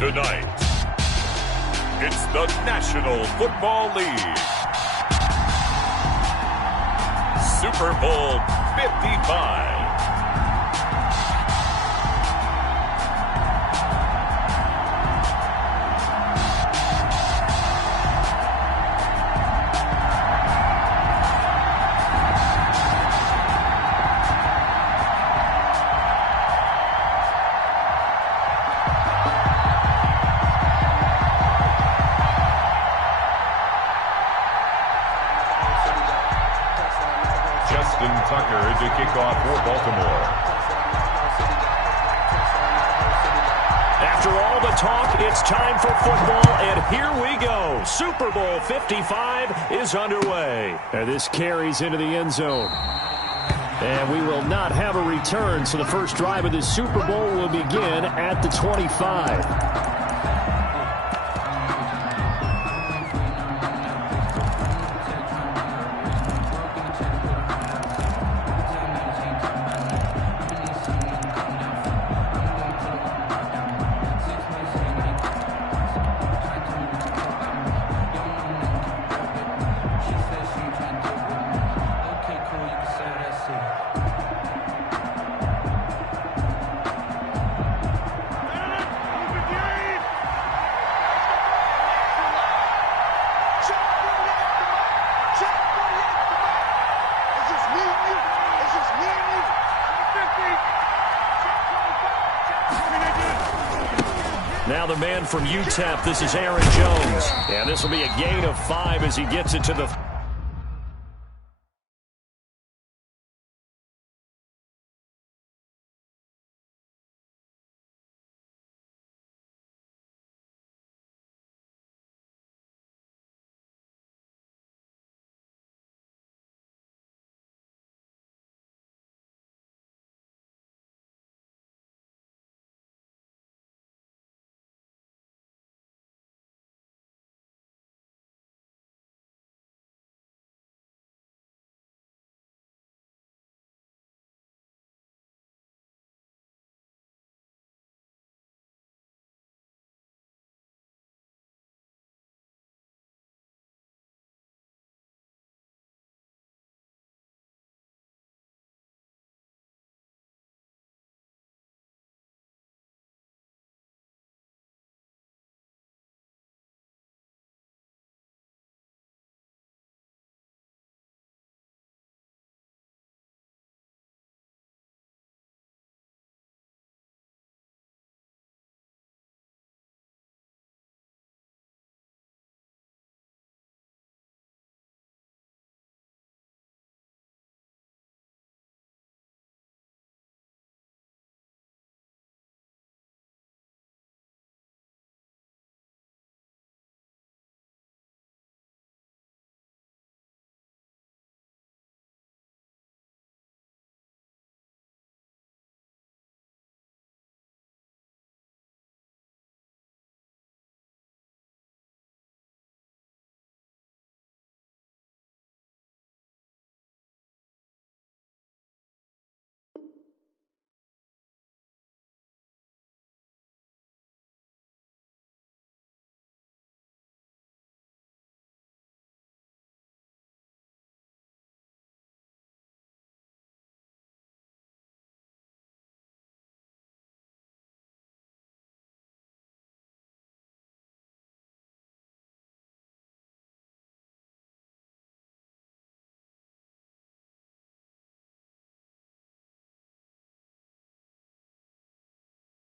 Tonight, it's the National Football League. Super Bowl 55. Tucker to kick off for Baltimore. After all the talk, it's time for football, and here we go. Super Bowl 55 is underway. And this carries into the end zone. And we will not have a return, so the first drive of the Super Bowl will begin at the 25. Now the man from UTEP, this is Aaron Jones. And this will be a gain of 5 as he gets it to the...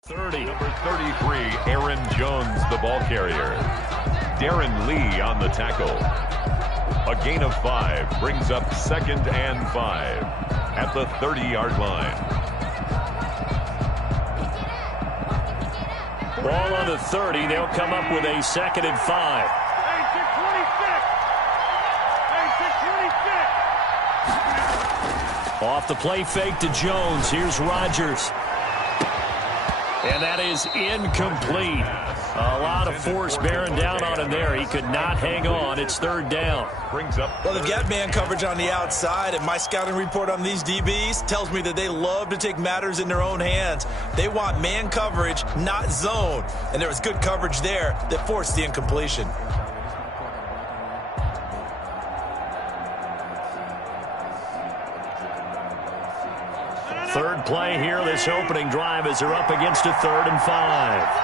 Number 33, Aaron Jones, the ball carrier. Darren Lee on the tackle. A gain of 5 brings up 2nd and 5 at the 30-yard line. Ball on the 30. They'll come up with a 2nd and 5. Off the play fake to Jones. Here's Rodgers. And that is incomplete. A lot of force bearing down on him there. He could not hang on. It's third down. Well, they've got man coverage on the outside, and my scouting report on these DBs tells me that they love to take matters in their own hands. They want man coverage, not zone. And there was good coverage there that forced the incompletion. Third play here, this opening drive, as they're up against a 3rd and 5.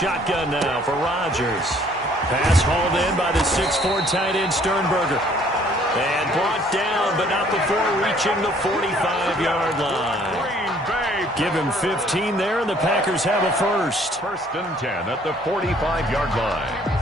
Shotgun now for Rodgers. Pass hauled in by the 6'4" tight end Sternberger. And brought down, but not before reaching the 45-yard line. Give him 15 there, and the Packers have a first. 1st and 10 at the 45-yard line.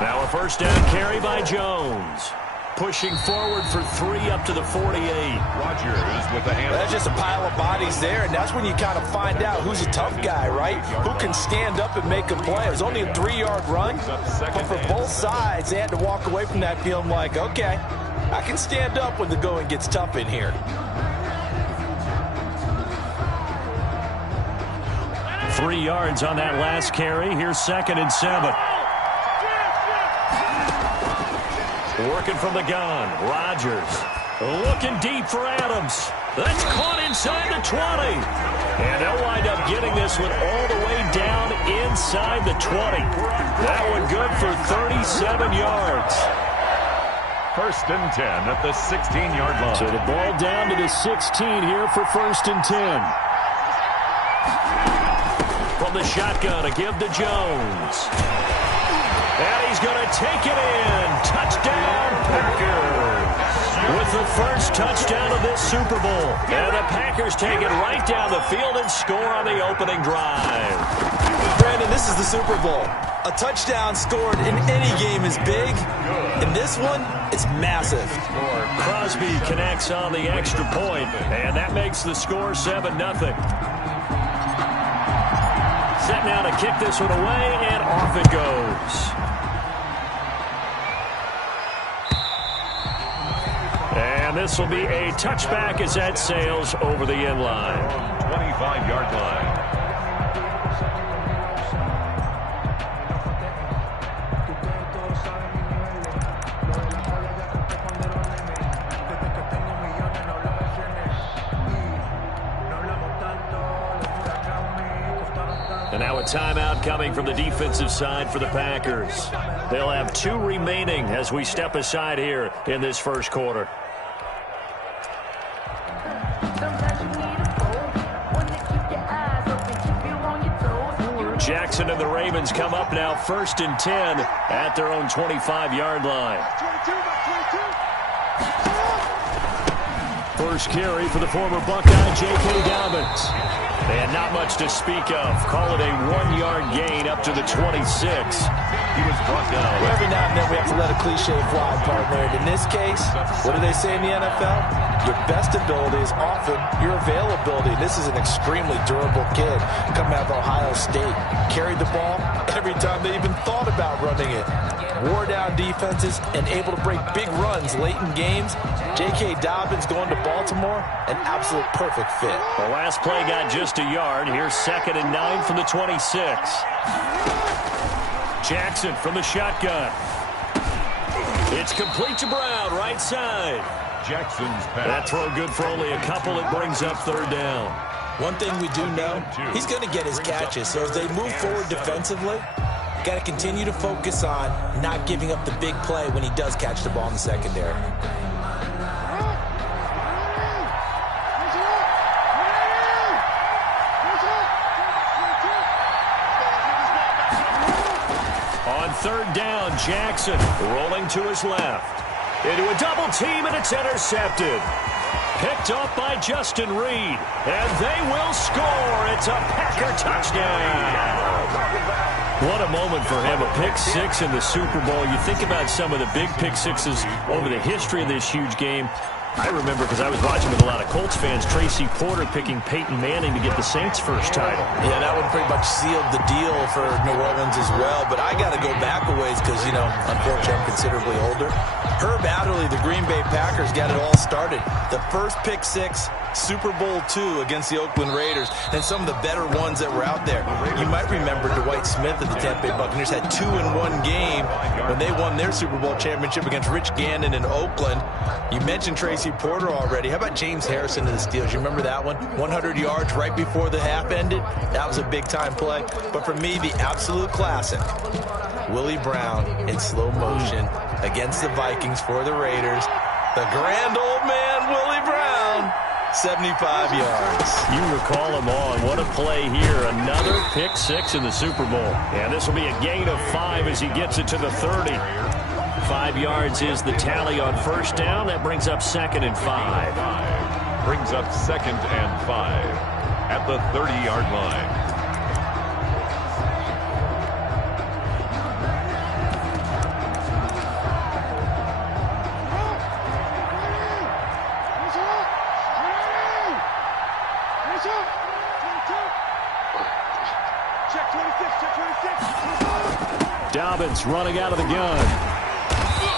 Now a first down carry by Jones. Pushing forward for 3 up to the 48. Rodgers with the hand. That's just a pile of bodies there, and that's when you kind of find out who's a tough guy, right? Who can stand up and make a play. It was only a 3-yard run, but for both sides, they had to walk away from that feeling like, okay, I can stand up when the going gets tough in here. Three yards on that last carry. Here's 2nd and 7. Working from the gun. Rodgers looking deep for Adams. That's caught inside the 20. And they'll wind up getting this one all the way down inside the 20. That one good for 37 yards. 1st and 10 at the 16-yard line. So the ball down to the 16 here for 1st and 10. From the shotgun, a give to Jones. And he's going to take it in. Touchdown, Packers. With the first touchdown of this Super Bowl. And the Packers take it right down the field and score on the opening drive. Brandon, this is the Super Bowl. A touchdown scored in any game is big. In this one, it's massive. Crosby connects on the extra point, and that makes the score 7-0. Set now to kick this one away, and off it goes. And this will be a touchback as that sails over the end line. 25-yard line. And now a timeout coming from the defensive side for the Packers. They'll have 2 remaining as we step aside here in this first quarter. Jackson and the Ravens come up now 1st and 10 at their own 25-yard line. First carry for the former Buckeye, J.K. Dobbins. And not much to speak of. Call it a 1-yard gain up to the 26. He was brought down. Well, every now and then we have to let a cliche fly, partner. And in this case, what do they say in the NFL? Your best ability is often your availability. This is an extremely durable kid coming out of Ohio State. Carried the ball every time they even thought about running it. Wore down defenses and able to break big runs late in games. J.K. Dobbins going to Baltimore, an absolute perfect fit. The last play got just a yard. Here's 2nd and 9 from the 26. Jackson from the shotgun. It's complete to Brown, right side. Jackson's pass. That throw good for only a couple. It brings up 3rd down. One thing we do know, he's going to get his catches. So as they move forward defensively, got to continue to focus on not giving up the big play when he does catch the ball in the secondary. On 3rd down, Jackson rolling to his left. Into a double team, and it's intercepted. Picked up by Justin Reed. And they will score. It's a Packer touchdown. What a moment for him. A pick six in the Super Bowl. You think about some of the big pick sixes over the history of this huge game. I remember, because I was watching with a lot of Colts fans, Tracy Porter picking Peyton Manning to get the Saints' first title. Yeah, that one pretty much sealed the deal for New Orleans as well. But I got to go back a ways because, you know, unfortunately I'm considerably older. Herb Adderley, the Green Bay Packers, got it all started. The first pick six, Super Bowl II against the Oakland Raiders, and some of the better ones that were out there. You might remember Dwight Smith of the Tampa Bay Buccaneers had 2 in one game when they won their Super Bowl championship against Rich Gannon in Oakland. You mentioned Tracy Porter already. How about James Harrison to the Steelers? You remember that one? 100 yards right before the half ended. That was a big-time play. But for me, the absolute classic, Willie Brown in slow motion against the Vikings for the Raiders. The grand old man, Willie Brown, 75 yards. You recall them all. What a play here. Another pick six in the Super Bowl. And this will be a gain of 5 as he gets it to the 30. 5 yards is the tally on first down. That brings up 2nd and 5. Brings up 2nd and 5 at the 30-yard line. Dobbins running out of the gun.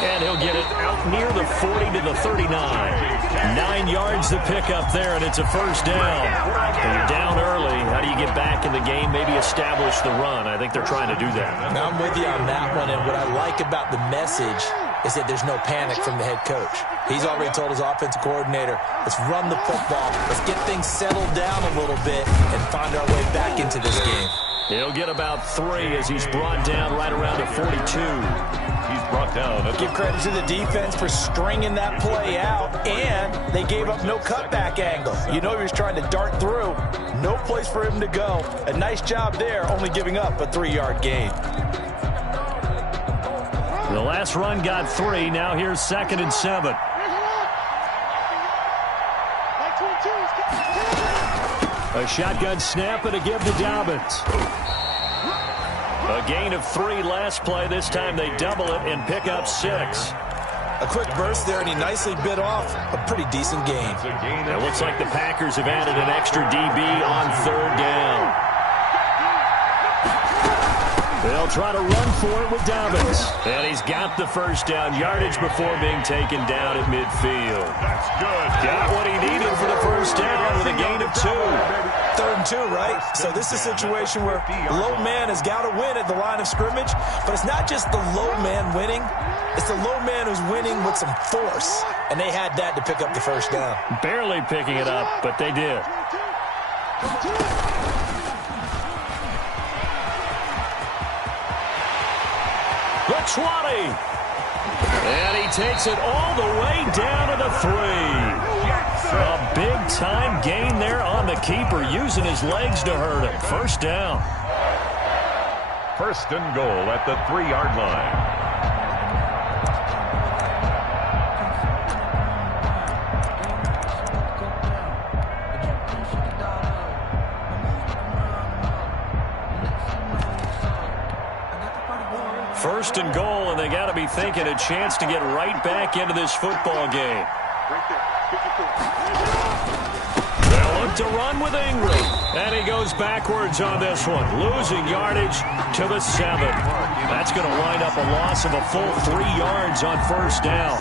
And he'll get it out near the 40 to the 39. 9 yards to pick up there, and it's a first down. And you're down early. How do you get back in the game? Maybe establish the run. I think they're trying to do that. Now, I'm with you on that one, and what I like about the message is that there's no panic from the head coach. He's already told his offensive coordinator, let's run the football, let's get things settled down a little bit and find our way back into this game. He'll get about 3 as he's brought down right around the 42. He's brought down. Give credit to the defense for stringing that play out, and they gave up no cutback angle. You know he was trying to dart through. No place for him to go. A nice job there, only giving up a 3-yard gain. The last run got 3. Now here's 2nd and 7. A shotgun snap and a give to Dobbins. A gain of 3 last play. This time they double it and pick up 6. A quick burst there, and he nicely bit off a pretty decent gain. It looks like the Packers have added an extra DB on 3rd down. They'll try to run for it with Dobbins. And he's got the first down yardage before being taken down at midfield. That's good. Got what he needed for the first down with a gain of 2. 3rd and 2, right? So this is a situation where low man has got to win at the line of scrimmage, but it's not just the low man winning. It's the low man who's winning with some force, and they had that to pick up the first down. Barely picking it up, but they did. The 20. And he takes it all the way down to the 3. A big-time gain there on the keeper, using his legs to hurt him. First down. 1st and goal at the 3-yard line. First and goal, and they got to be thinking a chance to get right back into this football game. They'll look to run with Ingram, and he goes backwards on this one, losing yardage to the 7. That's going to wind up a loss of a full 3 yards on first down.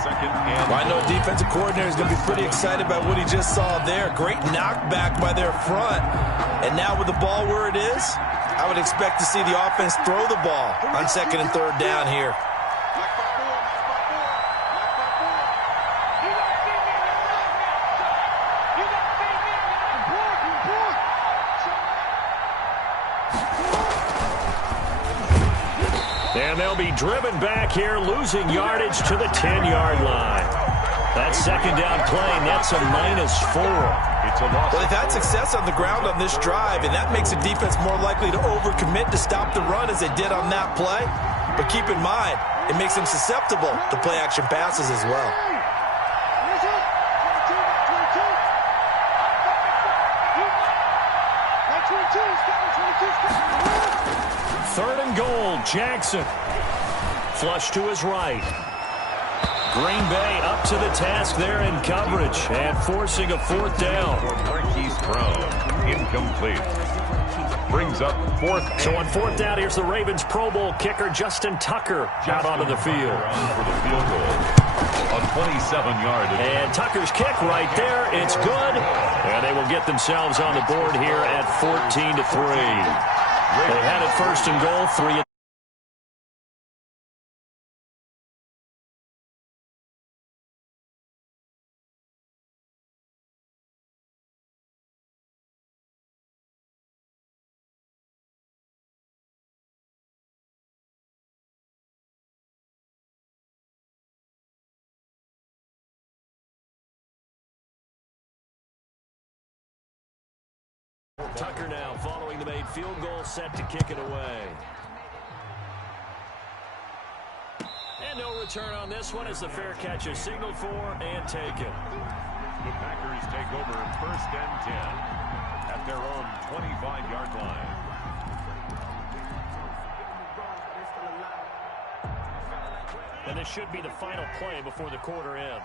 Well, I know defensive coordinator is going to be pretty excited about what he just saw there. Great knockback by their front, and now with the ball where it is, I would expect to see the offense throw the ball on 2nd and 3rd down here. And they'll be driven back here, losing yardage to the 10-yard line. That 2nd down play nets a -4. Well, they've had success on the ground on this drive, and that makes the defense more likely to overcommit to stop the run as they did on that play. But keep in mind, it makes them susceptible to play-action passes as well. 3rd and goal. Jackson. Flush to his right. Green Bay up to the task there in coverage and forcing a 4th down. Marquise Brown, incomplete. Brings up 4th. So on 4th down, here's the Ravens Pro Bowl kicker Justin Tucker out onto the field. For the field goal. A 27-yard. And Tucker's kick right there. It's good. And they will get themselves on the board here at 14-3. They had it 1st and goal, 3. Tucker now following the made field goal, set to kick it away. And no return on this one as the fair catch is signaled for and taken. The Packers take over 1st and 10 at their own 25-yard line. And this should be the final play before the quarter ends.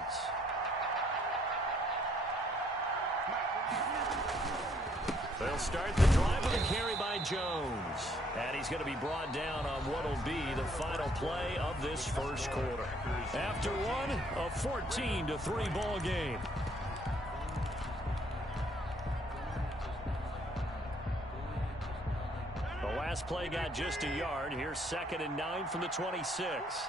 They'll start the drive with a carry by Jones. And he's going to be brought down on what will be the final play of this 1st quarter. After one, a 14-3 ball game. The last play got just a yard. Here's 2nd and 9 from the 26.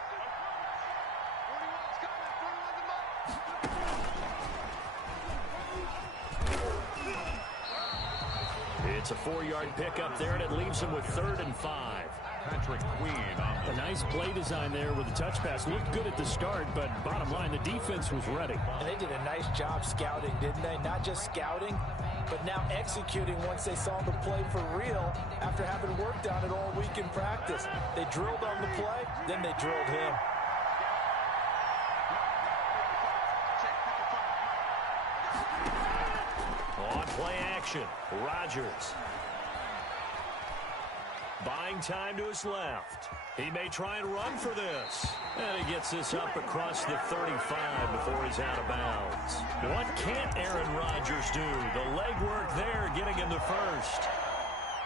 It's a 4-yard pickup there, and it leaves him with 3rd and 5. Patrick Queen on A nice play design there with the touch pass. Looked good at the start, but bottom line, the defense was ready. And they did a nice job scouting, didn't they? Not just scouting, but now executing once they saw the play for real after having worked on it all week in practice. They drilled on the play, then they drilled him. On play action, Rodgers. Buying time to his left. He may try and run for this. And he gets this up across the 35 before he's out of bounds. What can't Aaron Rodgers do? The legwork there getting him the first.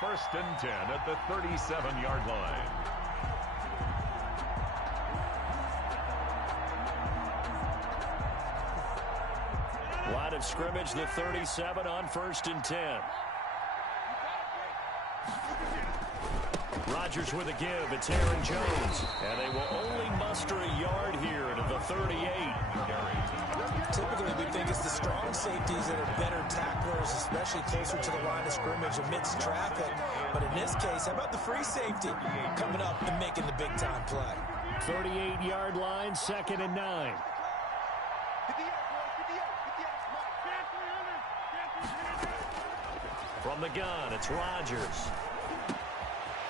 1st and 10 at the 37-yard line. Line of scrimmage, the 37 on 1st and 10. Rodgers with a give. It's Aaron Jones. And they will only muster a yard here to the 38. Typically, we think it's the strong safeties that are better tacklers, especially closer to the line of scrimmage amidst traffic. But in this case, how about the free safety coming up and making the big-time play? 38-yard line, 2nd and 9. From the gun, it's Rodgers.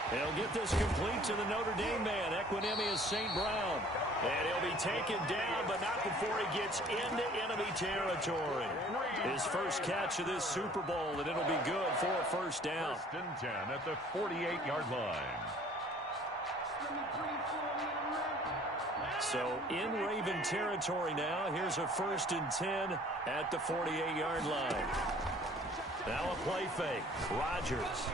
He'll get this complete to the Notre Dame man, Equanimeous St. Brown. And he'll be taken down, but not before he gets into enemy territory. His first catch of this Super Bowl, and it'll be good for a 1st down. 1st and 10 at the 48-yard line. So in Raven territory now, here's a 1st and 10 at the 48-yard line. Now a play fake. Rodgers.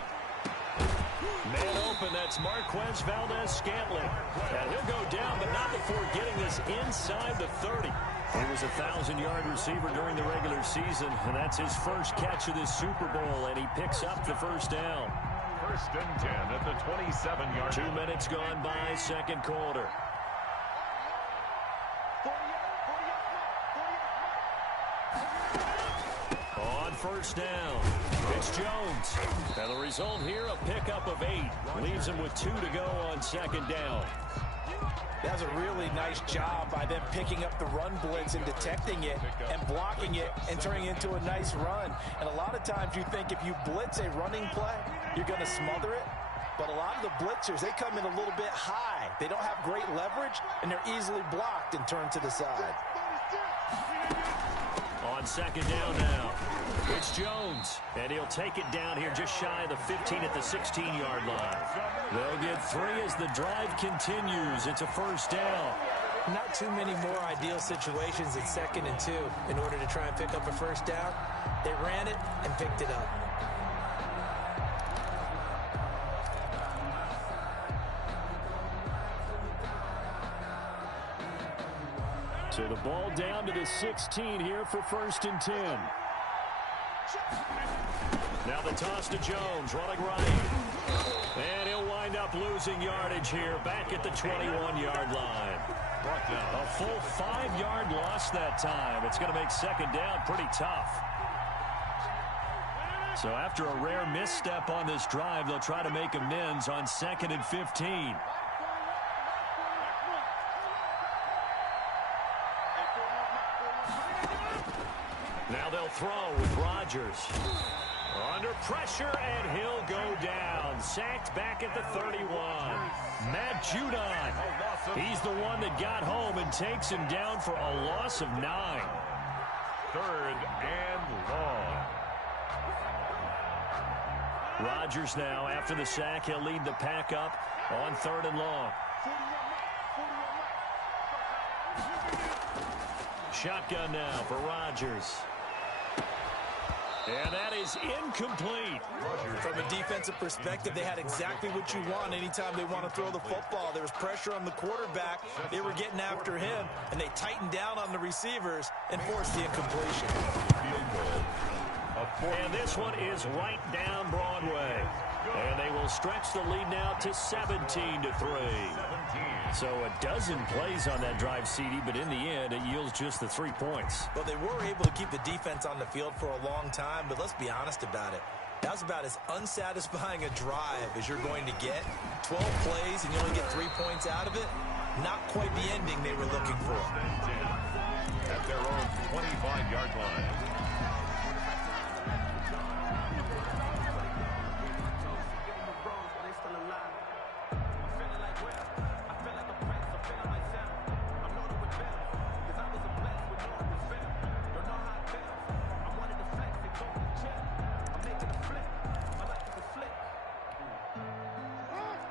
Man open, that's Marquez Valdes-Scantling. And he'll go down, but not before getting this inside the 30. He was a 1,000-yard receiver during the regular season, and that's his first catch of this Super Bowl, and he picks up the 1st down. 1st and 10 at the 27-yard line. 2 minutes gone by, 2nd quarter. On 1st down, it's Jones. And the result here, a pickup of 8. Leaves him with 2 to go on 2nd down. That was a really nice job by them picking up the run blitz and detecting it and blocking it and turning it into a nice run. And a lot of times you think if you blitz a running play, you're going to smother it. But a lot of the blitzers, they come in a little bit high. They don't have great leverage, and they're easily blocked and turned to the side. On second down now, it's Jones, and he'll take it down here just shy of the 15 at the 16-yard line. They'll get 3 as the drive continues. It's a first down. Not too many more ideal situations at 2nd and 2 in order to try and pick up a first down. They ran it and picked it up. So the ball down to the 16 here for 1st and 10. Now the toss to Jones, running right. And he'll wind up losing yardage here, back at the 21-yard line. A full 5-yard loss that time. It's going to make second down pretty tough. So after a rare misstep on this drive, they'll try to make amends on 2nd and 15. Now they'll throw with Rodgers. Under pressure, and he'll go down. Sacked back at the 31. Matt Judon. He's the one that got home and takes him down for a loss of 9. 3rd and long. Rodgers now, after the sack, he'll lead the pack up on 3rd and long. Shotgun now for Rodgers. And that is incomplete. From a defensive perspective, they had exactly what you want anytime they want to throw the football. There was pressure on the quarterback. They were getting after him, and they tightened down on the receivers and forced the incompletion. And this one is right down Broadway. And they will stretch the lead now to 17-3. So a dozen plays on that drive, CD, but in the end, it yields just the 3 points. Well, they were able to keep the defense on the field for a long time, but let's be honest about it. That was about as unsatisfying a drive as you're going to get. 12 plays and you only get 3 points out of it. Not quite the ending they were looking for. At their own 25-yard line.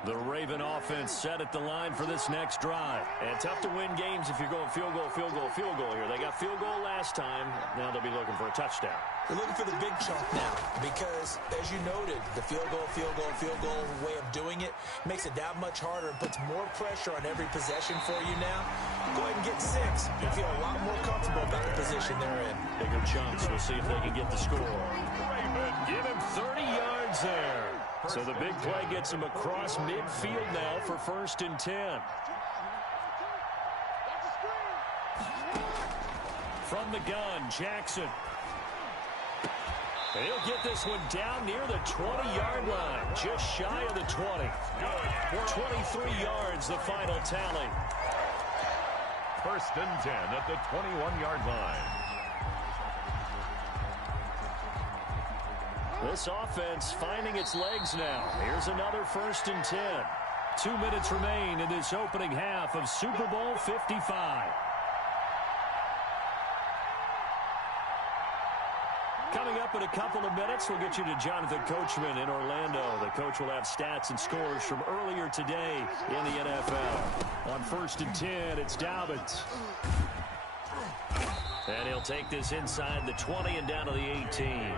The Raven offense set at the line for this next drive. And tough to win games if you're going field goal, field goal, field goal here. They got field goal last time. Now they'll be looking for a touchdown. They're looking for the big chunk now because, as you noted, the field goal way of doing it makes it that much harder and puts more pressure on every possession for you now. Go ahead and get 6 and feel a lot more comfortable about the position they're in. Bigger chunks. We'll see if they can get the score. Give him 30 yards there. So the big play gets him across midfield now for 1st and 10. From the gun, Jackson. He'll get this one down near the 20-yard line, just shy of the 20. 23 yards, the final tally. 1st and 10 at the 21-yard line. This offense finding its legs now. Here's another 1st and 10. 2 minutes remain in this opening half of Super Bowl 55. Coming up in a couple of minutes, we'll get you to Jonathan Coachman in Orlando. The coach will have stats and scores from earlier today in the NFL. On 1st and 10, it's Dobbins. And he'll take this inside the 20 and down to the 18.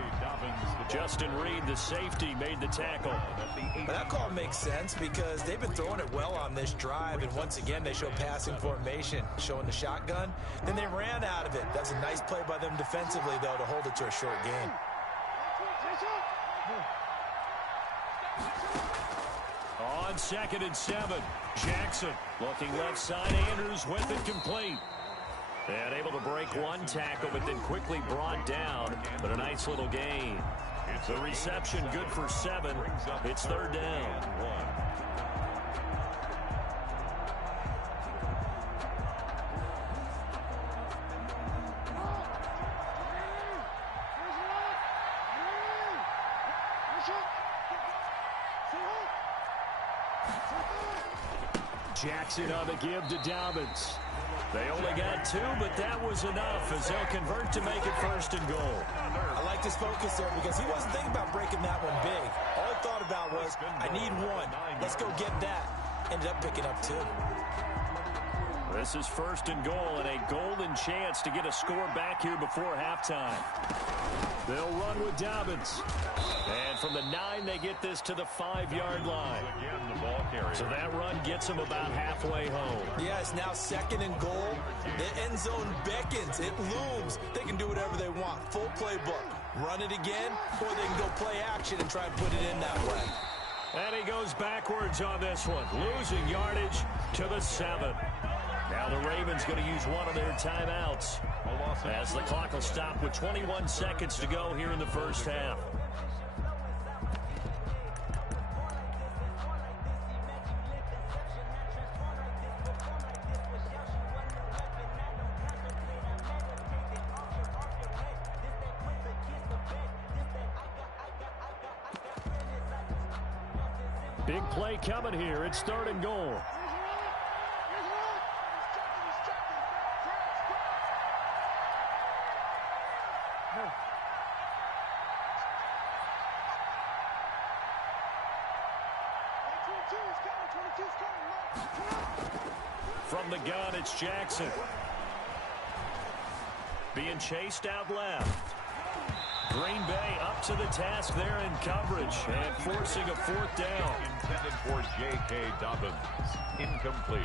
Justin Reed, the safety, made the tackle. But that call makes sense because they've been throwing it well on this drive, and once again they show passing formation, showing the shotgun. Then they ran out of it. That's a nice play by them defensively, though, to hold it to a short gain. On 2nd and 7, Jackson looking left side. Andrews with it complete. And able to break one tackle, but then quickly brought down. But a nice little gain. The reception good for 7. It's 3rd down. Jackson on the give to Dobbins. They only got 2, but that was enough as they'll convert to make it 1st and goal. I like his focus there because he wasn't thinking about breaking that one big. All he thought about was, I need 1. Let's go get that. Ended up picking up 2. This is 1st and goal and a golden chance to get a score back here before halftime. They'll run with Dobbins. And from the 9, they get this to the 5-yard line. Again, the ball carrier. So that run gets them about halfway home. Yeah, it's now 2nd and goal. The end zone beckons. It looms. They can do whatever they want. Full playbook. Run it again, or they can go play action and try and put it in that way. And he goes backwards on this one, losing yardage to the 7. Now the Ravens going to use one of their timeouts as the clock will stop with 21 seconds to go here in the first half. Big play coming here. It's 3rd and goal. From the gun, it's Jackson. Being chased out left. Green Bay up to the task there in coverage and forcing a 4th down. Intended for J.K. Dobbins. Incomplete.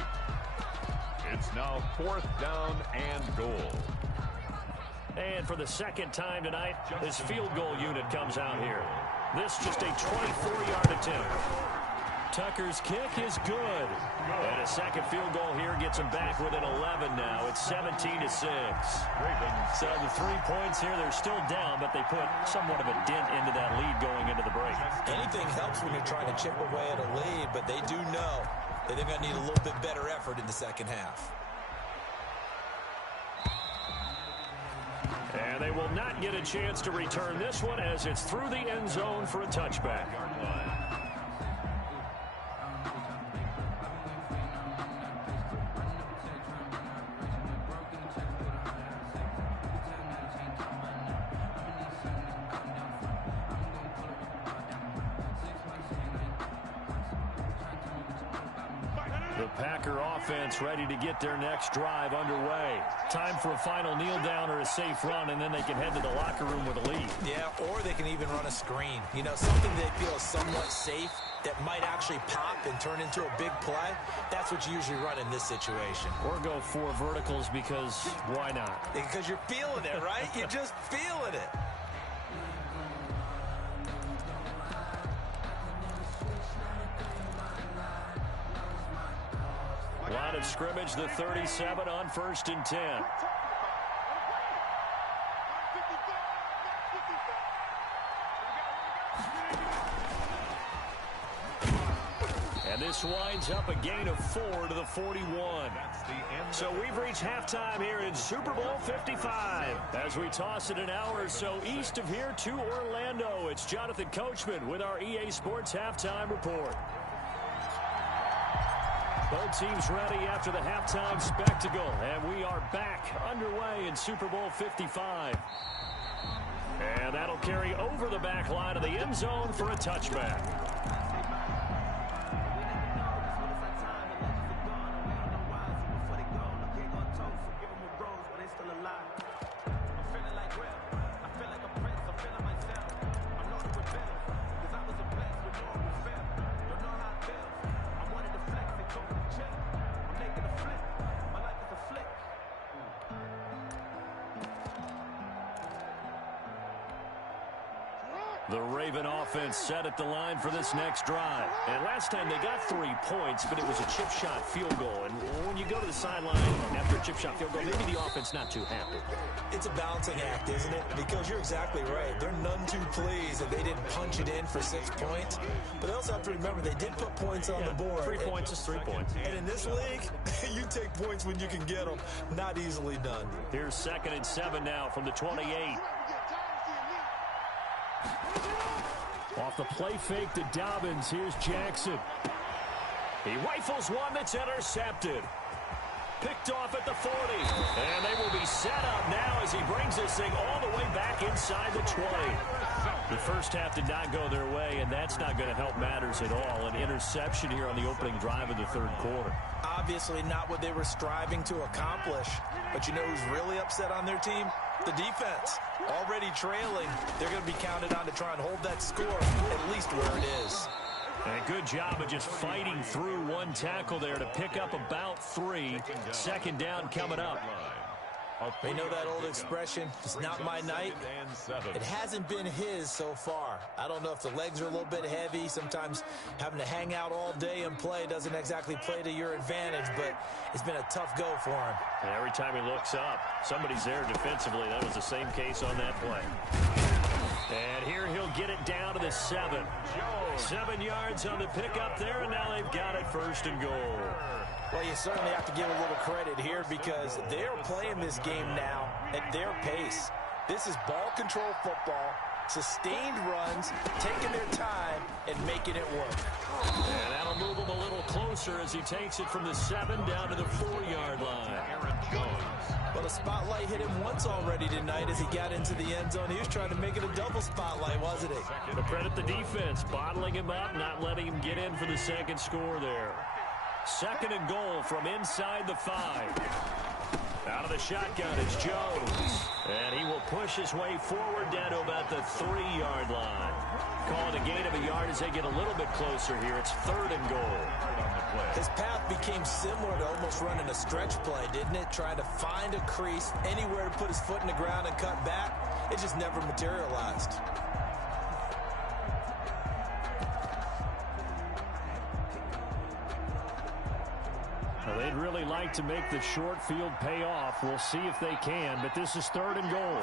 It's now 4th down and goal. And for the 2nd time tonight, this field goal unit comes out here. This just a 24-yard attempt. Tucker's kick is good. And a 2nd field goal here gets them back within 11 now. It's 17-6. So the 3 points here, they're still down, but they put somewhat of a dent into that lead going into the break. Anything helps when you're trying to chip away at a lead, but they do know that they're going to need a little bit better effort in the 2nd half. And they will not get a chance to return this one as it's through the end zone for a touchback. The Packer offense ready to get their next drive underway. Time for a final kneel down or a safe run, and then they can head to the locker room with a lead. Yeah, or they can even run a screen. You know, something they feel is somewhat safe that might actually pop and turn into a big play. That's what you usually run in this situation. Or go 4 verticals because why not? Because you're feeling it, right? You're just feeling it. Line of scrimmage, the 37 on 1st and 10. And this winds up a gain of 4 to the 41. So we've reached halftime here in Super Bowl 55. As we toss it an hour or so east of here to Orlando, it's Jonathan Coachman with our EA Sports Halftime Report. Both teams ready after the halftime spectacle, and we are back underway in Super Bowl 55. And that'll carry over the back line of the end zone for a touchback. The Raven offense set at the line for this next drive. And last time they got 3 points, but it was a chip shot field goal. And when you go to the sideline after a chip shot field goal, maybe the offense not too happy. It's a balancing act, isn't it? Because you're exactly right. They're none too pleased that they didn't punch it in for 6 points. But they also have to remember they did put points on the board. 3 points is 3 points. And in this league, you take points when you can get them. Not easily done. Here's 2nd and 7 now from the 28. Off the play fake to Dobbins, here's Jackson. He rifles one that's intercepted. Picked off at the 40. And they will be set up now as he brings this thing all the way back inside the 20. The first half did not go their way, and that's not going to help matters at all. An interception here on the opening drive of the third quarter. Obviously not what they were striving to accomplish. But you know who's really upset on their team? The defense. Already trailing. They're going to be counted on to try and hold that score at least where it is. And a good job of just fighting through one tackle there to pick up about 3. Second down coming up. You know that old expression, it's not my night? It hasn't been his so far. I don't know if the legs are a little bit heavy. Sometimes having to hang out all day and play doesn't exactly play to your advantage, but it's been a tough go for him. And every time he looks up, somebody's there defensively. That was the same case on that play. And here he'll get it down to the 7. 7 yards on the pickup there, and now they've got it first and goal. Well, you certainly have to give a little credit here because they're playing this game now at their pace. This is ball control football, sustained runs, taking their time, and making it work. And that'll move him a little closer as he takes it from the 7 down to the 4-yard line. Aaron Jones. Well, the spotlight hit him once already tonight as he got into the end zone. He was trying to make it a double spotlight, wasn't he? But credit the defense, bottling him up, not letting him get in for the second score there. Second and goal from inside the 5. Out of the shotgun is Jones. And he will push his way forward down to about the 3-yard line. Calling a gain of a yard as they get a little bit closer here. It's third and goal. His path became similar to almost running a stretch play, didn't it? Trying to find a crease, anywhere to put his foot in the ground and cut back. It just never materialized. Well, they'd really like to make the short field pay off. We'll see if they can, but this is third and goal.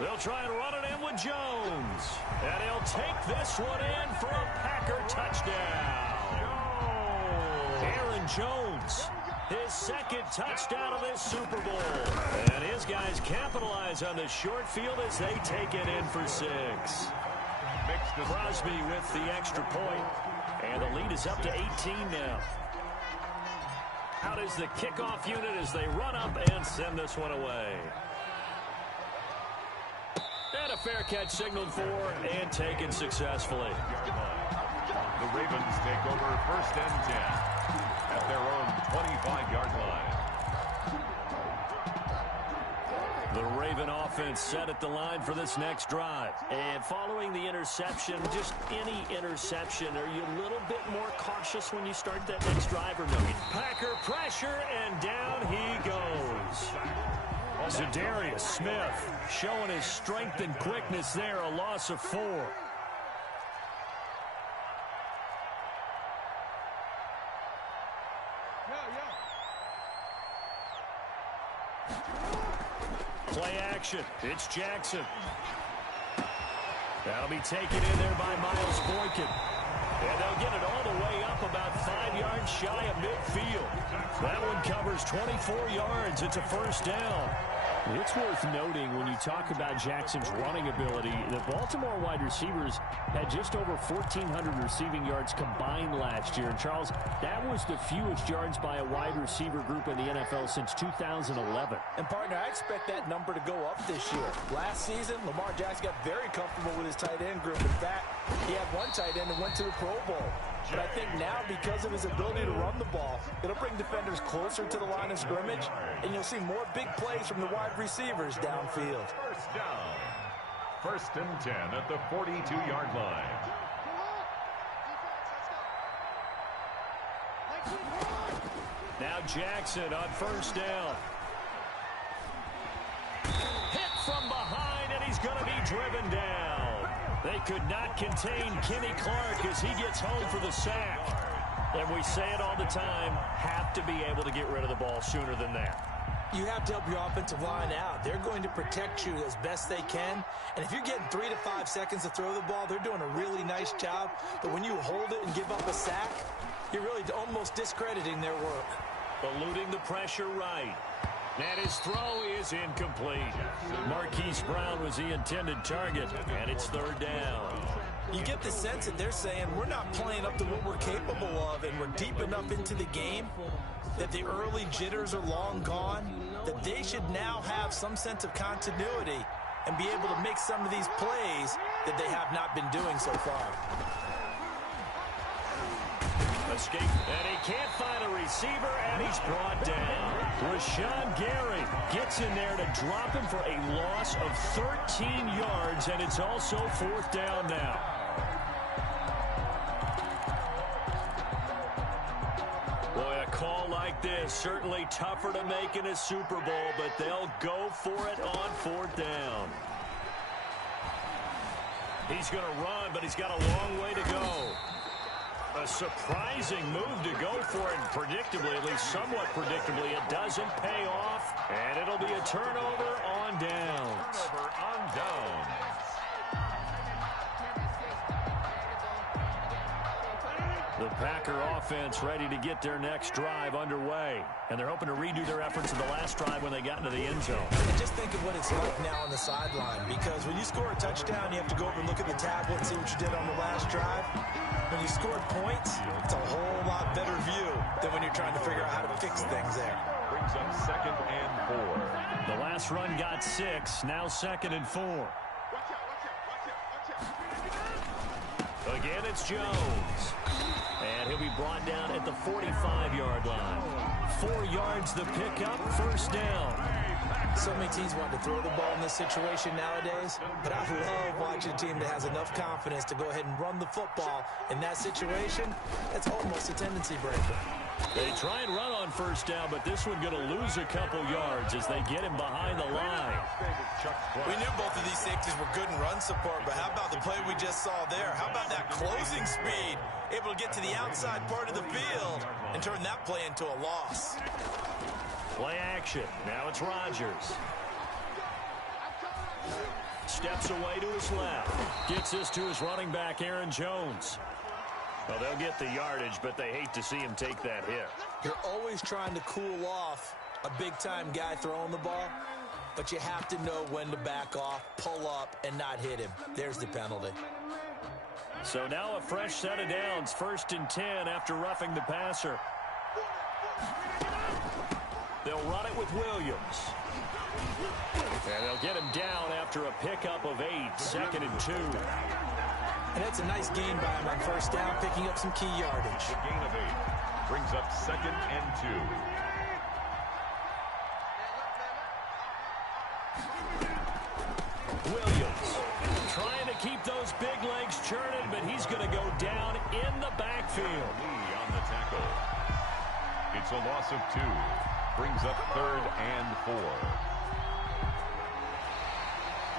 They'll try and run it in with Jones. And he'll take this one in for a Packer touchdown. Aaron Jones, his second touchdown of this Super Bowl. And his guys capitalize on the short field as they take it in for 6. Crosby with the extra point. And the lead is up to 18 now. Out is the kickoff unit as they run up and send this one away. And a fair catch signaled for and taken successfully. The Ravens take over first and 10 at their own 25-yard line. The Raven offense set at the line for this next drive. And following the interception, just any interception, are you a little bit more cautious when you start that next drive or no? Packer pressure, and down he goes. Zadarius Smith showing his strength and quickness there, a loss of 4. Play action. It's Jackson. That'll be taken in there by Miles Boykin. And they'll get it all the way up about 5 yards shy of midfield. That one covers 24 yards. It's a first down. It's worth noting when you talk about Jackson's running ability, the Baltimore wide receivers had just over 1,400 receiving yards combined last year. And, Charles, that was the fewest yards by a wide receiver group in the NFL since 2011. And, partner, I expect that number to go up this year. Last season, Lamar Jackson got very comfortable with his tight end group. In fact, he had one tight end that went to the Pro Bowl. But I think now, because of his ability to run the ball, it'll bring defenders closer to the line of scrimmage, and you'll see more big plays from the wide receivers downfield. First down. First and 10 at the 42-yard line. Now Jackson on first down. Hit from behind, and he's going to be driven down. They could not contain Kenny Clark as he gets home for the sack. And we say it all the time, have to be able to get rid of the ball sooner than that. You have to help your offensive line out. They're going to protect you as best they can. And if you're getting 3 to 5 seconds to throw the ball, they're doing a really nice job. But when you hold it and give up a sack, you're really almost discrediting their work. Eluding the pressure right. And his throw is incomplete. Marquise Brown was the intended target, and it's third down. You get the sense that they're saying we're not playing up to what we're capable of, and we're deep enough into the game that the early jitters are long gone, that they should now have some sense of continuity and be able to make some of these plays that they have not been doing so far. Escape, and he can't find a receiver, and he's brought down. Rashawn Gary gets in there to drop him for a loss of 13 yards, and it's also 4th down now. Boy, a call like this, certainly tougher to make in a Super Bowl, but they'll go for it on 4th down. He's going to run, but he's got a long way to go. A surprising move to go for it, and predictably, at least somewhat predictably, it doesn't pay off, and it'll be a turnover on downs. Turnover on downs. The Packer offense ready to get their next drive underway. And they're hoping to redo their efforts in the last drive when they got into the end zone. And just think of what it's like now on the sideline, because when you score a touchdown, you have to go over and look at the tablet and see what you did on the last drive. When you scored points, it's a whole lot better view than when you're trying to figure out how to fix things there. Brings up 2nd and 4. The last run got 6, now 2nd and 4. Again, it's Jones. And he'll be brought down at the 45-yard line. 4 yards the pickup, 1st down. So many teams want to throw the ball in this situation nowadays, but I love watching a team that has enough confidence to go ahead and run the football. In that situation, that's almost a tendency breaker. They try and run on 1st down, but this one going to lose a couple yards as they get him behind the line. We knew both of these safeties were good in run support, but how about the play we just saw there? How about that closing speed? Able to get to the outside part of the field and turn that play into a loss. Play action. Now it's Rodgers. Steps away to his left. Gets this to his running back, Aaron Jones. Well, they'll get the yardage, but they hate to see him take that hit. You're always trying to cool off a big-time guy throwing the ball, but you have to know when to back off, pull up, and not hit him. There's the penalty. So now a fresh set of downs, 1st and 10 after roughing the passer. They'll run it with Williams. And they'll get him down after a pickup of 8, 2nd and 2. And that's a nice gain by him on 1st down, picking up some key yardage. The gain of 8 brings up 2nd and 2. Williams trying to keep those big legs churning, but he's going to go down in the backfield. Lee on the tackle. It's a loss of 2. Brings up 3rd and 4.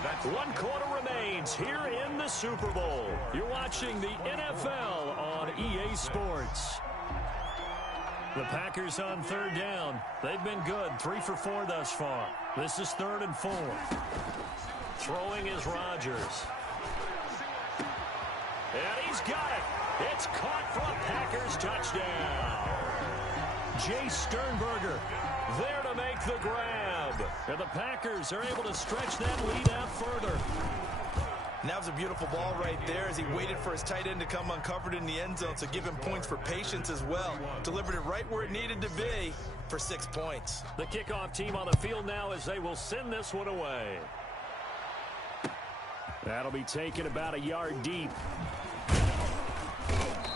That's 1 quarter remains here in the Super Bowl. You're watching the NFL on EA Sports. The Packers on 3rd down. They've been good, 3 for 4 thus far. This is 3rd and 4. Throwing is Rodgers. And he's got it. It's caught for a Packers touchdown. Jay Sternberger there to make the grab. And the Packers are able to stretch that lead out further. And that was a beautiful ball right there as he waited for his tight end to come uncovered in the end zone, so give him points for patience as well. Delivered it right where it needed to be for 6 points. The kickoff team on the field now as they will send this one away. That'll be taken about a yard deep.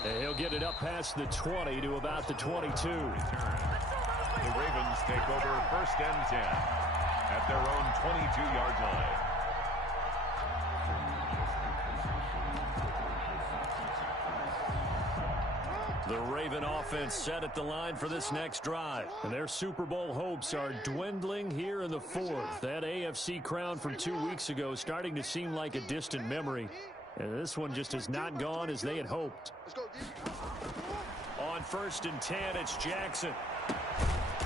And he'll get it up past the 20 to about the 22. The Ravens take over 1st and 10 at their own 22-yard line. The Raven offense set at the line for this next drive. And their Super Bowl hopes are dwindling here in the 4th. That AFC crown from 2 weeks ago starting to seem like a distant memory. And this one just has not gone as they had hoped. On 1st and 10, it's Jackson.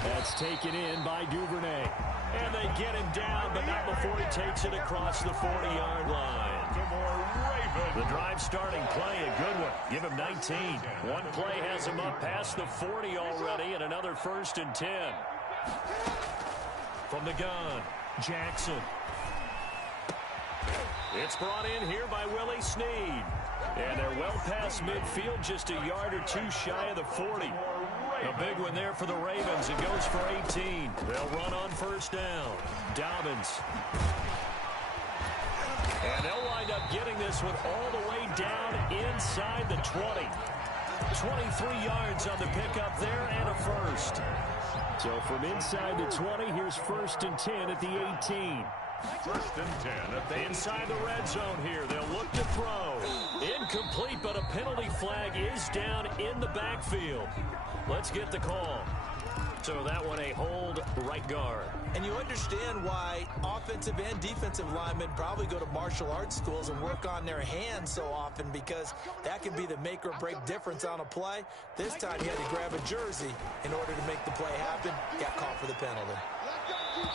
That's taken in by Duvernay. And they get him down, but not before he takes it across the 40-yard line. The drive starting play, a good one. Give him 19. One play has him up past the 40 already, and another 1st and 10. From the gun, Jackson. It's brought in here by Willie Snead. And they're well past midfield, just a yard or two shy of the 40. A big one there for the Ravens. It goes for 18. They'll run on first down. Dobbins. And they'll wind up getting this one all the way down inside the 20. 23 yards on the pickup there and a first. So from inside the 20, here's 1st and 10 at the 18. 1st and 10 at the inside the red zone here. They'll look to throw. Incomplete, but a penalty flag is down in the backfield. Let's get the call. So that one a hold, right guard. And you understand why offensive and defensive linemen probably go to martial arts schools and work on their hands so often, because that can be the make or break difference on a play. This time he had to grab a jersey in order to make the play happen. Got caught for the penalty.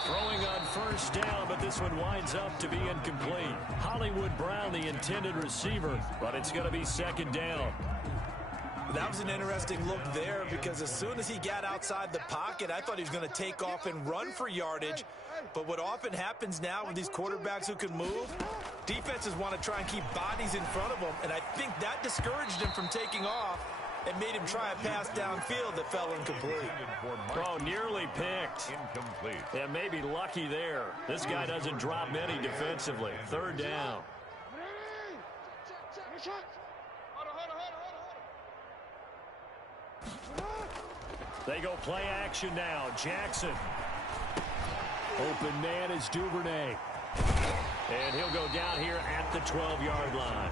Throwing on first down, but this one winds up to be incomplete. Hollywood Brown, the intended receiver, but it's going to be 2nd down. That was an interesting look there, because as soon as he got outside the pocket, I thought he was going to take off and run for yardage. But what often happens now with these quarterbacks who can move, defenses want to try and keep bodies in front of them, and I think that discouraged him from taking off and made him try a pass downfield that fell incomplete. Oh, nearly picked. Incomplete. And maybe lucky there. This guy doesn't drop many defensively. 3rd down. They go play action now. Jackson. Open man is Duvernay. And he'll go down here at the 12-yard line.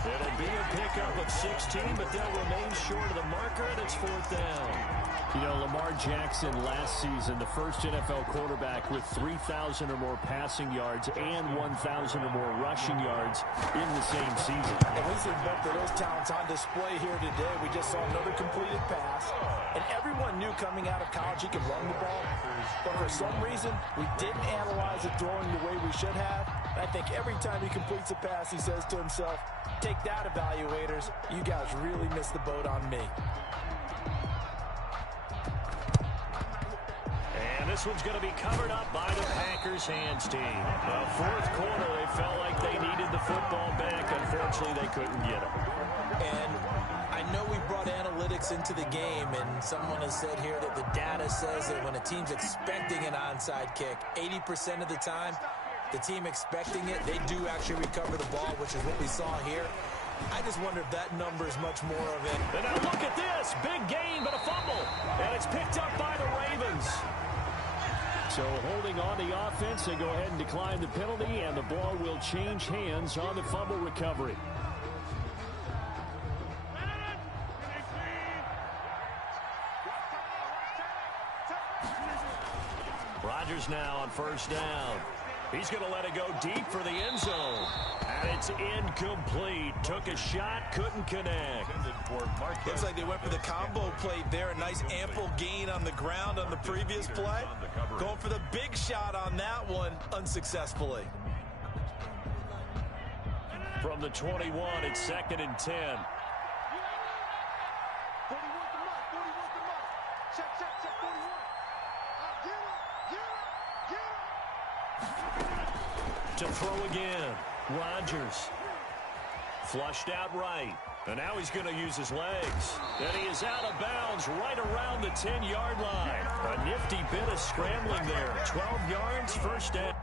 It'll be a pickup of 16, but they'll remain short of the marker, and it's 4th down. You know, Lamar Jackson last season, the first NFL quarterback with 3,000 or more passing yards and 1,000 or more rushing yards in the same season. And we see both of those talents on display here today. We just saw another completed pass, and everyone knew coming out of college he could run the ball. But for some reason, we didn't analyze it throwing the way we should have. And I think every time he completes a pass, he says to himself, take that, evaluators. You guys really missed the boat on me. And this one's going to be covered up by the Packers hands team. The 4th quarter, they felt like they needed the football back. Unfortunately, they couldn't get it. And I know we brought analytics into the game, and someone has said here that the data says that when a team's expecting an onside kick, 80% of the time, the team expecting it, they do actually recover the ball, which is what we saw here. I just wonder if that number is much more of it. And now look at this. Big gain, but a fumble. And it's picked up by the Ravens. So holding on the offense, they go ahead and decline the penalty, and the ball will change hands on the fumble recovery. Rodgers now on first down. He's going to let it go deep for the end zone. And it's incomplete. Took a shot, couldn't connect. Looks like they went for the combo play there. A nice ample gain on the ground on the previous play. Going for the big shot on that one unsuccessfully. From the 21, it's 2nd and 10. To throw again. Rodgers. Flushed out right. And now he's going to use his legs. And he is out of bounds right around the 10-yard line. A nifty bit of scrambling there. 12 yards, 1st down.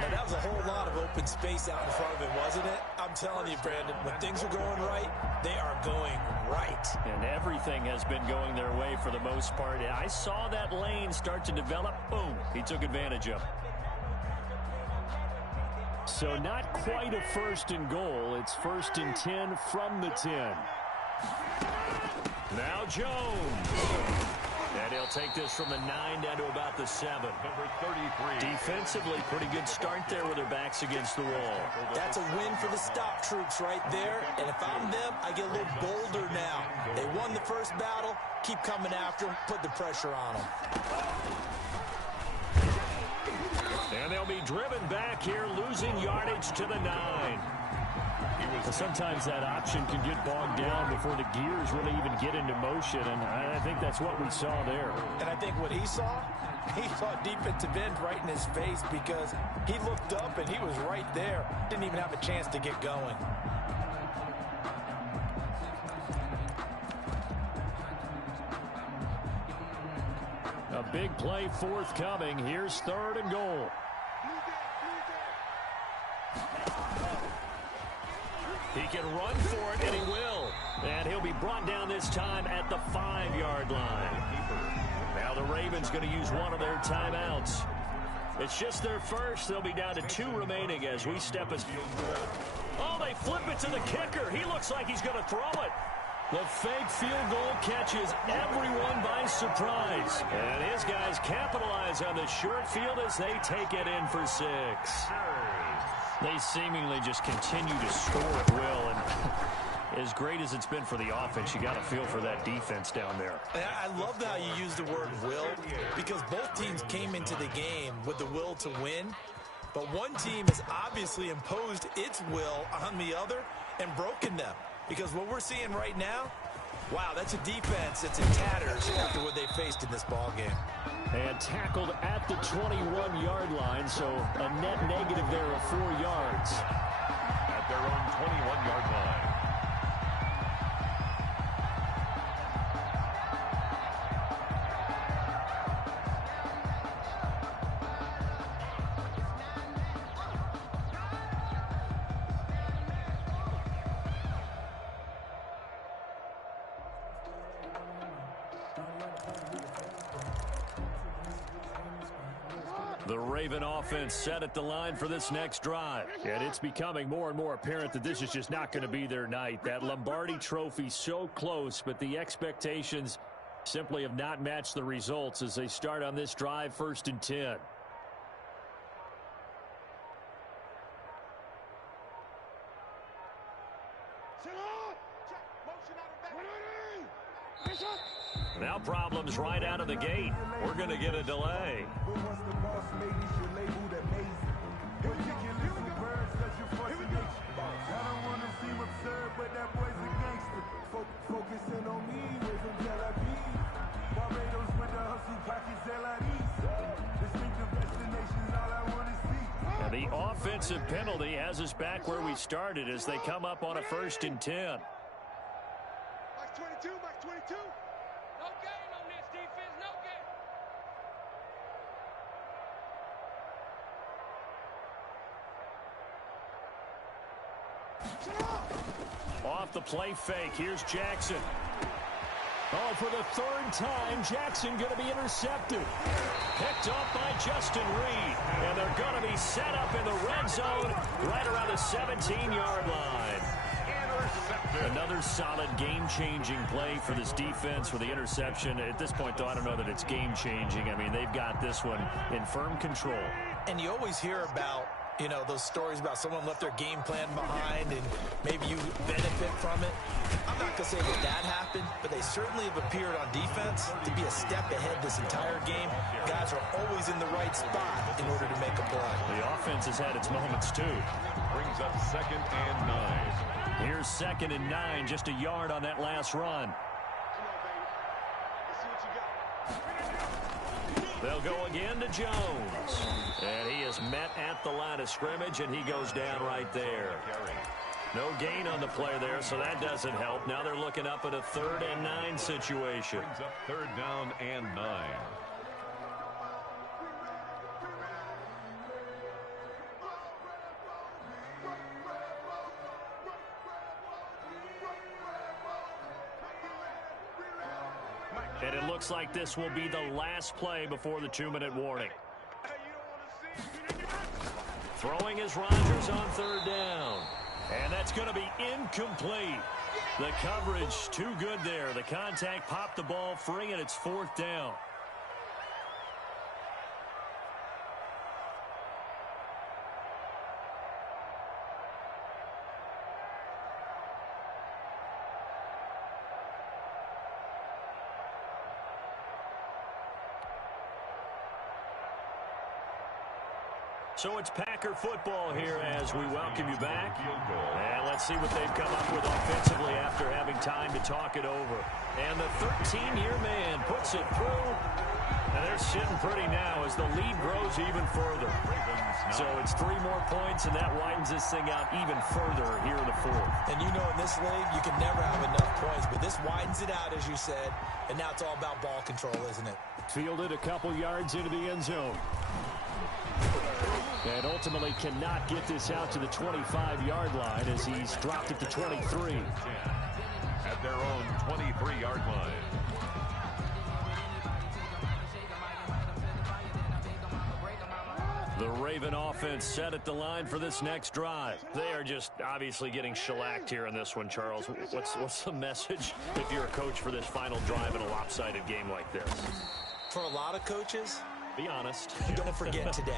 Now, that was a whole lot of open space out in front of him, wasn't it? I'm telling you, Brandon, when things are going right, they are going right. And everything has been going their way for the most part. I saw that lane start to develop. Boom. He took advantage of it. So not quite a 1st and goal. It's 1st and 10 from the 10. Now Jones. And he'll take this from the 9 down to about the 7. Number 33. Defensively, pretty good start there with their backs against the wall. That's a win for the stop troops right there. And if I'm them, I get a little bolder now. They won the first battle. Keep coming after them. Put the pressure on them. And they'll be driven back here, losing yardage to the 9. Sometimes that option can get bogged down before the gears really even get into motion, and I think that's what we saw there. And I think what he saw defensive end right in his face, because he looked up and he was right there. Didn't even have a chance to get going. A big play forthcoming. Here's 3rd and goal. He can run for it, and he will. And he'll be brought down this time at the 5-yard line. Now the Ravens going to use one of their timeouts. It's just their first. They'll be down to 2 remaining as we step as... Oh, they flip it to the kicker. He looks like he's going to throw it. The fake field goal catches everyone by surprise. And his guys capitalize on the short field as they take it in for 6. They seemingly just continue to score at will, and as great as it's been for the offense, you got to feel for that defense down there. I love how you use the word will, because both teams came into the game with the will to win, but one team has obviously imposed its will on the other and broken them, because what we're seeing right now, wow, that's a defense that's in tatters after what they faced in this ball game. And tackled at the 21-yard line, so a net negative there of 4 yards. At their own 21-yard line. The Raven offense set at the line for this next drive. And it's becoming more and more apparent that this is just not going to be their night. That Lombardi Trophy so close, but the expectations simply have not matched the results as they start on this drive, 1st and 10. Now problems right out of the gate. We're going to get a delay. And the offensive penalty has us back where we started as they come up on a 1st and 10. Max 22, Max 22. No gain on this defense, no gain. Off the play fake, here's Jackson. Oh, for the 3rd time, Jackson going to be intercepted. Picked up by Justin Reed. And they're going to be set up in the red zone right around the 17-yard line. Another solid game-changing play for this defense with the interception. At this point, though, I don't know that it's game-changing. I mean, they've got this one in firm control. And you always hear about, you know, those stories about someone left their game plan behind and maybe you benefit from it. I'm not going to say that happened, but they certainly have appeared on defense to be a step ahead this entire game. Guys are always in the right spot in order to make a play. The offense has had its moments, too. Brings up 2nd and 9. Here's 2nd and 9, just a yard on that last run. They'll go again to Jones. And he is met at the line of scrimmage, and he goes down right there. No gain on the play there, so that doesn't help. Now they're looking up at a 3rd and 9 situation. Brings up 3rd down and 9. And it looks like this will be the last play before the 2-minute warning. Throwing is Rodgers on 3rd down. And that's going to be incomplete. The coverage too good there. The contact popped the ball free, and it's 4th down. So it's Packer football here as we welcome you back. And let's see what they've come up with offensively after having time to talk it over. And the 13-year man puts it through. And they're sitting pretty now as the lead grows even further. So it's 3 more points, and that widens this thing out even further here in the fourth. And you know in this league, you can never have enough points. But this widens it out, as you said. And now it's all about ball control, isn't it? Fielded a couple yards into the end zone. And ultimately cannot get this out to the 25-yard line as he's dropped it to 23. At their own 23-yard line. The Raven offense set at the line for this next drive. They are just obviously getting shellacked here in this one, Charles. What's the message if you're a coach for this final drive in a lopsided game like this? For a lot of coaches, be honest. Don't forget today.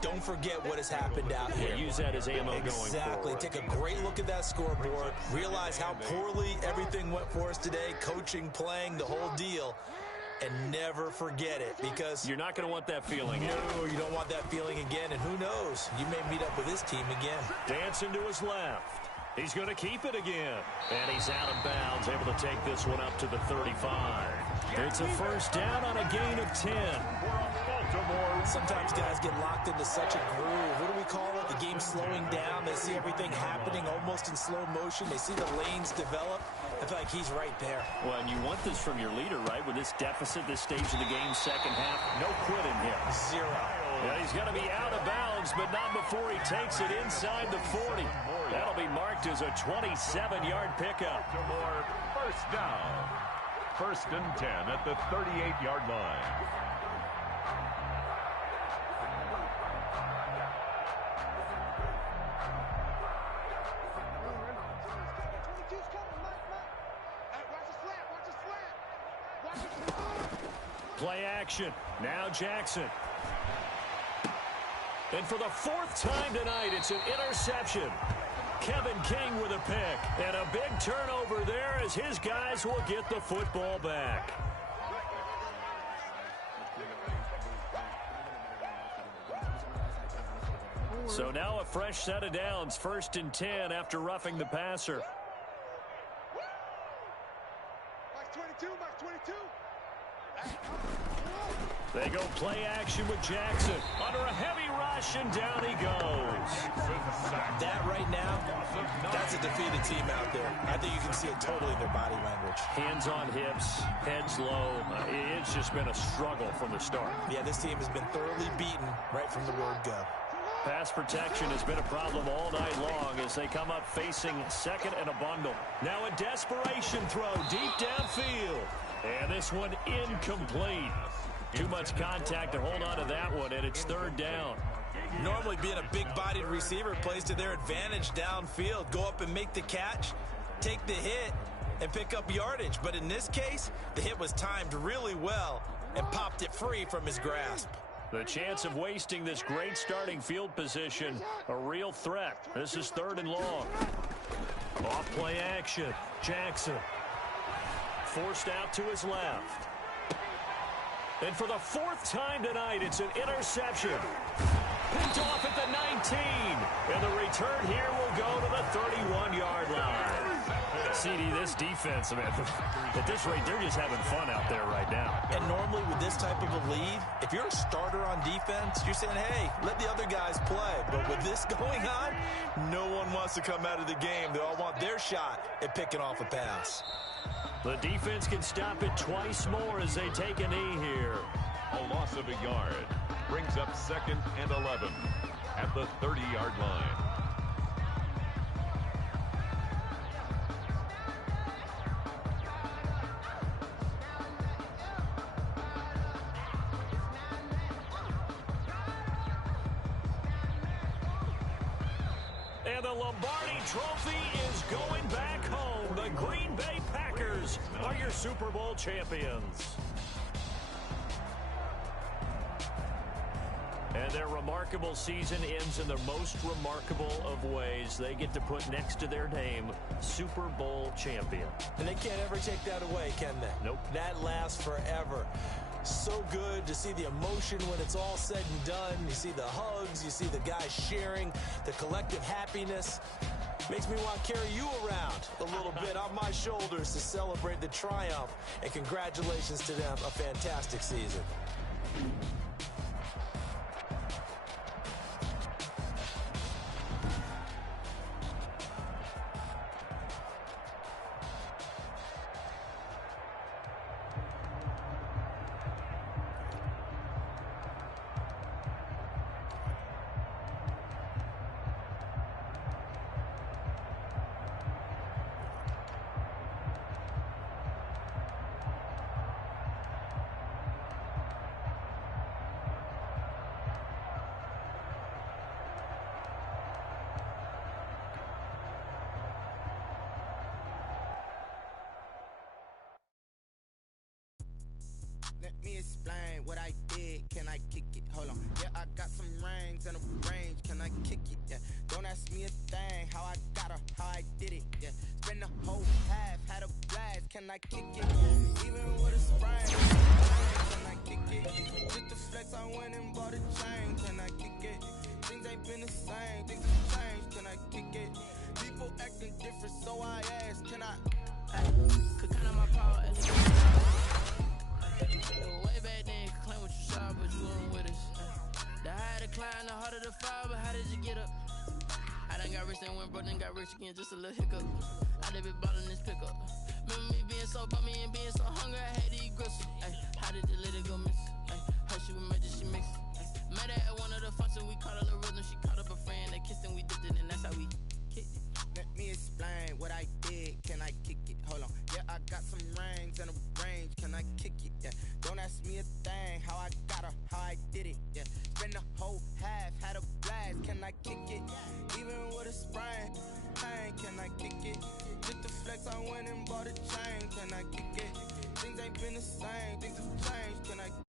Don't forget what has happened out here. Use that as ammo going forward. Exactly. Take a great look at that scoreboard. Realize how poorly everything went for us today. Coaching, playing, the whole deal. And never forget it, because you're not going to want that feeling. No, you don't want that feeling again. And who knows? You may meet up with this team again. Dancing to his left. He's going to keep it again. And he's out of bounds, able to take this one up to the 35. It's a first down on a gain of 10. Sometimes guys get locked into such a groove. What do we call it? The game's slowing down. They see everything happening almost in slow motion. They see the lanes develop. I feel like he's right there. Well, and you want this from your leader, right? With this deficit, this stage of the game, second half, no quitting here. 0. Yeah, he's going to be out of bounds, but not before he takes it inside the 40. That'll be marked as a 27-yard pickup. First down. 1st and 10 at the 38-yard line. Play action. Now Jackson. And for the 4th time tonight, it's an interception. Kevin King with a pick. And a big turnover there as his guys will get the football back. So now a fresh set of downs. 1st and 10 after roughing the passer. Max 22, Max 22. They go play action with Jackson. Under a heavy rush, and down he goes. That right now, that's a defeated team out there. I think you can see it totally in their body language. Hands on hips, heads low. It's just been a struggle from the start. Yeah, this team has been thoroughly beaten right from the word go. Pass protection has been a problem all night long as they come up facing 2nd and a bundle. Now a desperation throw deep downfield. And this one incomplete. Too much contact to hold on to that one, and it's 3rd down. Normally being a big-bodied receiver plays to their advantage downfield. Go up and make the catch, take the hit, and pick up yardage. But in this case, the hit was timed really well and popped it free from his grasp. The chance of wasting this great starting field position, a real threat. This is 3rd and long. Off play action. Jackson. Forced out to his left. And for the 4th time tonight, it's an interception. Picked off at the 19. And the return here will go to the 31-yard line. CD, this defense, man, at this rate, they're just having fun out there right now. And normally with this type of a lead, if you're a starter on defense, you're saying, hey, let the other guys play. But with this going on, no one wants to come out of the game. They all want their shot at picking off a pass. The defense can stop it twice more as they take a knee here. A loss of a yard brings up 2nd and 11 at the 30-yard line. And the Lombardi Trophy is going back home. The Green Bay Packers are your Super Bowl champions. And their remarkable season ends in the most remarkable of ways. They get to put next to their name, Super Bowl champion. And they can't ever take that away, can they? Nope. That lasts forever. So good to see the emotion when it's all said and done. You see the hugs, you see the guys sharing, the collective happiness. Makes me want to carry you around a little bit on my shoulders to celebrate the triumph. And congratulations to them, a fantastic season. Let me explain what I did. Can I kick it? Hold on. Yeah, I got some rings and a range. Can I kick it? Yeah. Don't ask me a thing. How I got her, how I did it. Yeah. Spend the whole half, had a blast. Can I kick it? Even with a sprain. Can I kick it? Just the flex, I went and bought a chain. Can I kick it? Things ain't been the same. Things have changed. Can I kick it? People acting different, so I asked. Can I? Could count on my power. Way back then, you could claim what you saw, but you weren't with us. The higher the climb, the harder the fall, but how did you get up? I done got rich, then went broke, then got rich again, just a little hiccup. I done been ballin' this pickup. Remember me being so bummy and being so hungry, I had to eat gristle. Ay, how did the little go miss? Ay, her she was magic, she mixed. Met her at one of the functions, we caught a little rhythm, she caught up a friend, they kissed and we dipped it, and that's how we kicked it. Let me explain what I did. Can I kick it? Hold on. Yeah, I got some rings and a range. Can I kick it? Yeah. Don't ask me a thing. How I got her, how I did it. Yeah. Spend the whole half, had a blast. Can I kick it? Even with a sprain. Pain, can I kick it? Just the flex, I went and bought a chain. Can I kick it? Things ain't been the same. Things have changed. Can I